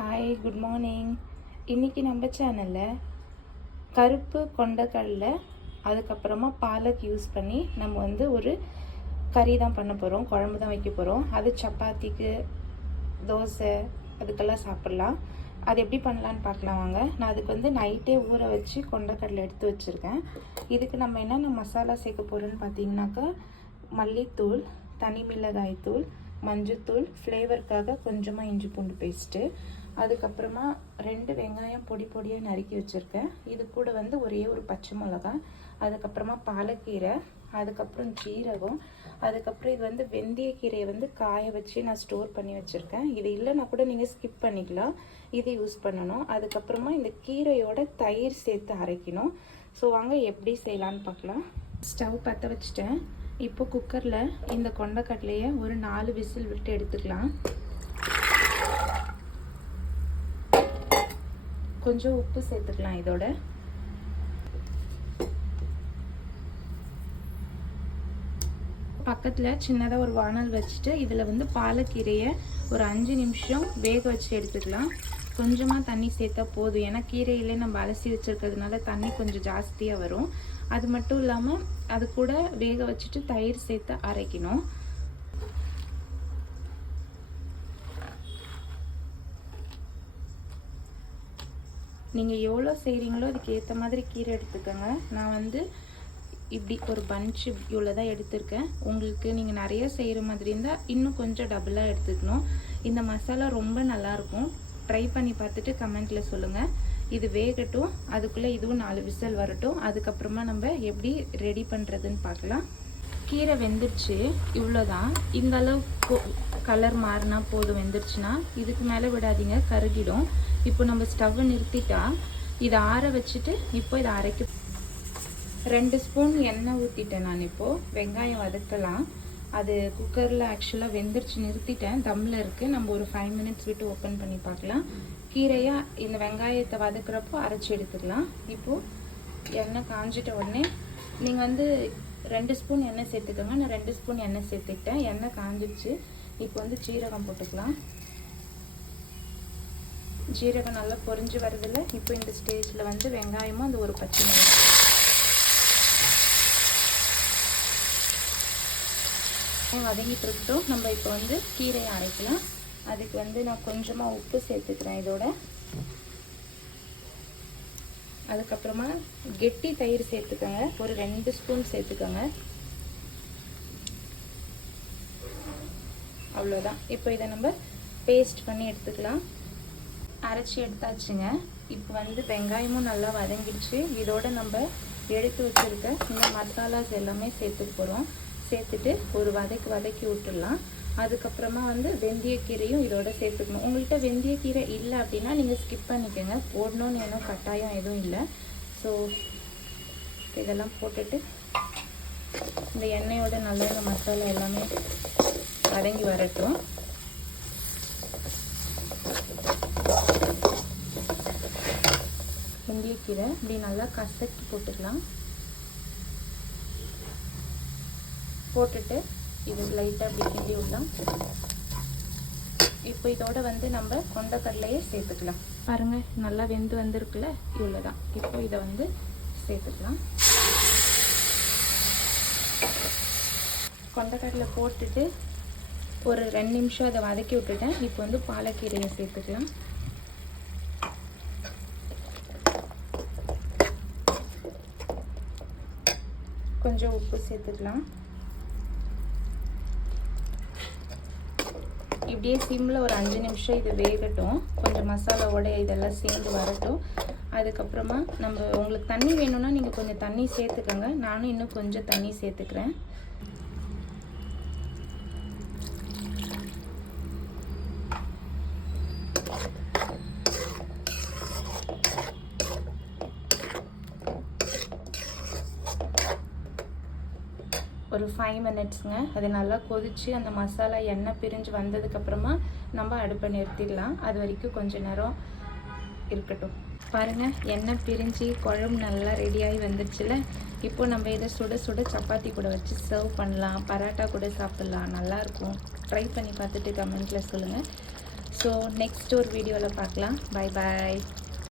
Hi, good morning. இன்றைக்கி நம்ம சேனலில் கருப்பு கொண்டக்கடலை அதுக்கப்புறமா பாலக் யூஸ் பண்ணி நம்ம ஒரு கறி தான் பண்ண போகிறோம், குழம்பு தான் வைக்க போகிறோம். அது சப்பாத்திக்கு, தோசை அதுக்கெல்லாம் சாப்பிட்லாம். அது எப்படி பண்ணலான்னு பார்க்கலாம் வாங்க. நான் அதுக்கு நைட்டே ஊற வச்சு கொண்டக்கடலை எடுத்து வச்சுருக்கேன். இதுக்கு நம்ம என்னென்ன மசாலா சேர்க்க போகிறோன்னு பார்த்தீங்கன்னாக்கா, மல்லித்தூள், தனி மிளகாய் தூள், மஞ்சத்தூள், ஃப்ளேவருக்காக கொஞ்சமாக இஞ்சி பூண்டு பேஸ்ட்டு, அதுக்கப்புறமா 2 வெங்காயம் பொடி பொடியாக நறுக்கி வச்சுருக்கேன். இது கூட ஒரே ஒரு பச்சை மிளகாய், அதுக்கப்புறமா பாலக்கீரை, அதுக்கப்புறம் ஜீரகம், அதுக்கப்புறம் இது வெந்தயக்கீரையை காய வச்சு நான் ஸ்டோர் பண்ணி வச்சுருக்கேன். இது இல்லைன்னா கூட நீங்கள் ஸ்கிப் பண்ணிக்கலாம், இது யூஸ் பண்ணணும். அதுக்கப்புறமா இந்த கீரையோட தயிர் சேர்த்து அரைக்கணும். ஸோ வாங்க எப்படி செய்யலான்னு பார்க்கலாம். ஸ்டவ் பற்ற வச்சுட்டேன். இப்போ குக்கரில் இந்த கொண்டக்கடலையை ஒரு 4 விசில் விட்டு எடுத்துக்கலாம். கொஞ்சம் உப்பு சேர்த்துக்கலாம். இதோட பக்கத்தில் சின்னதாக ஒரு வானல் வச்சுட்டு இதில் பாலக்கீரையை ஒரு 5 நிமிஷம் வேக வச்சு எடுத்துக்கலாம். கொஞ்சமாக தண்ணி சேர்த்தா போதும், ஏன்னா கீரையிலே நம்ம அலசி வச்சுருக்கிறதுனால தண்ணி கொஞ்சம் ஜாஸ்தியாக வரும். அது மட்டும் இல்லாமல் அது கூட வேக வச்சுட்டு தயிர் சேர்த்து அரைக்கணும். நீங்கள் எவ்வளோ செய்கிறீங்களோ அதுக்கு ஏற்ற மாதிரி கீரை எடுத்துக்கோங்க. நான் இப்படி ஒரு பஞ்சு இவ்வளோ தான் எடுத்திருக்கேன். உங்களுக்கு நீங்கள் நிறைய செய்கிற மாதிரி இருந்தால் இன்னும் கொஞ்சம் டபுளாக எடுத்துக்கணும். இந்த மசாலா ரொம்ப நல்லாயிருக்கும். ட்ரை பண்ணி பார்த்துட்டு கமெண்ட்டில் சொல்லுங்கள். இது வேகட்டும், அதுக்குள்ளே இதுவும் 4 விசில் வரட்டும். அதுக்கப்புறமா நம்ம எப்படி ரெடி பண்ணுறதுன்னு பார்க்கலாம். கீரை வெந்துருச்சு, இவ்வளோதான். இந்த அளவு கலர் மாறினா போதும், வெந்துருச்சுன்னா. இதுக்கு மேலே விடாதீங்க, கருகிடும். இப்போ நம்ம ஸ்டவ்வை நிறுத்திட்டா இதை ஆற வச்சுட்டு இப்போ இதை அரைக்க 2 ஸ்பூன் எண்ணெய் ஊற்றிட்டேன். நான் இப்போது வெங்காயம் வதக்கலாம். அது குக்கரில் ஆக்சுவலாக வெந்துருச்சு, நிறுத்திட்டேன், தம்மில் இருக்குது. நம்ம ஒரு 5 மினிட்ஸ் விட்டு ஓப்பன் பண்ணி பார்க்கலாம். கீரையாக இந்த வெங்காயத்தை வதக்குறப்போ அரைச்சி எடுத்துக்கலாம். இப்போது எண்ணெய் காஞ்சிட்ட உடனே நீங்கள் 2 ஸ்பூன் எண்ணெய் சேர்த்துக்கோங்க. நான் 2 ஸ்பூன் எண்ணெய் சேர்த்துக்கிட்டேன். எண்ணெய் காஞ்சிடுச்சு. இப்போ ஜீரகம் போட்டுக்கலாம். ஜீரகம் நல்லா பொரிஞ்சு வருதில்ல. இப்போ இந்த ஸ்டேஜில் வெங்காயமும் அந்த ஒரு பச்சை மிளகாய் வதங்கிட்டு இருக்கட்டும். நம்ம இப்போ கீரையை அரைக்கலாம். அதுக்கு நான் கொஞ்சமாக உப்பு சேர்த்துக்கிறேன் இதோட. அதுக்கப்புறமா கெட்டி தயிர் சேர்த்துக்கோங்க, ஒரு 2 ஸ்பூன் சேர்த்துக்கோங்க. அவ்வளோதான். இப்போ இதை நம்ம பேஸ்ட் பண்ணி எடுத்துக்கலாம். அரைச்சி எடுத்தாச்சுங்க. இப்போ வெங்காயமும் நல்லா வதங்கிடுச்சு. இதோட நம்ம எடுத்து வச்சுருக்க இந்த மசாலாஸ் எல்லாமே சேர்த்துக்க போகிறோம். சேர்த்துட்டு ஒரு வதக்கி விட்டுடலாம். அதுக்கப்புறமா வெந்தயக்கீரையும் இதோட சேர்த்துக்கணும். உங்கள்கிட்ட வெந்தயக்கீரை இல்லை அப்படின்னா நீங்கள் ஸ்கிப் பண்ணிக்கோங்க, போடணும்னு ஏன்னா கட்டாயம் எதுவும் இல்லை. ஸோ இதெல்லாம் போட்டுட்டு இந்த எண்ணெயோட நல்லா இந்த மசாலா எல்லாமே வதங்கி வரட்டும். வெந்தயக்கீரை இப்படி நல்லா கசக்கி போட்டுக்கலாம். போட்டுட்டு இது லைட்டாக அப்படி கிண்டி விடலாம். இப்போ இதோட நம்ம கொண்டக்கடலையை சேர்த்துக்கலாம். பாருங்கள், நல்லா வெந்து வந்திருக்குல்ல, இவ்வளோதான். இப்போ இதை சேர்த்துக்கலாம். கொண்டக்கடலை போட்டுட்டு ஒரு 2 நிமிஷம் அதை வதக்கி விட்டுட்டேன். இப்போ பாலக்கீரையை சேர்த்துக்கலாம். கொஞ்சம் உப்பு சேர்த்துக்கலாம். இப்படியே சிம்மில் ஒரு 5 நிமிஷம் இது வேகட்டும். கொஞ்சம் மசாலாவோட இதெல்லாம் சேர்ந்து வரட்டும். அதுக்கப்புறமா நம்ம உங்களுக்கு தண்ணி வேணும்னா நீங்கள் கொஞ்சம் தண்ணி சேர்த்துக்கோங்க. நானும் இன்னும் கொஞ்சம் தண்ணி சேர்த்துக்கிறேன். ஒரு 5 மினிட்ஸுங்க. அது நல்லா கொதித்து அந்த மசாலா எண்ணெய் பிரிஞ்சு வந்ததுக்கப்புறமா நம்ம அடுப்பை நிறுத்திடலாம். அது வரைக்கும் கொஞ்சம் நேரம் இருக்கட்டும். பாருங்கள், எண்ணெய் பிரிஞ்சு குழம்பு நல்லா ரெடியாகி வந்துடுச்சுல. இப்போ நம்ம இதை சுட சுட சப்பாத்தி கூட வச்சு சர்வ் பண்ணலாம், பரோட்டா கூட சாப்பிட்லாம், நல்லாயிருக்கும். ட்ரை பண்ணி பார்த்துட்டு கமெண்ட்டில் சொல்லுங்கள். ஸோ நெக்ஸ்ட் ஒரு வீடியோவில் பார்க்கலாம். Bye bye.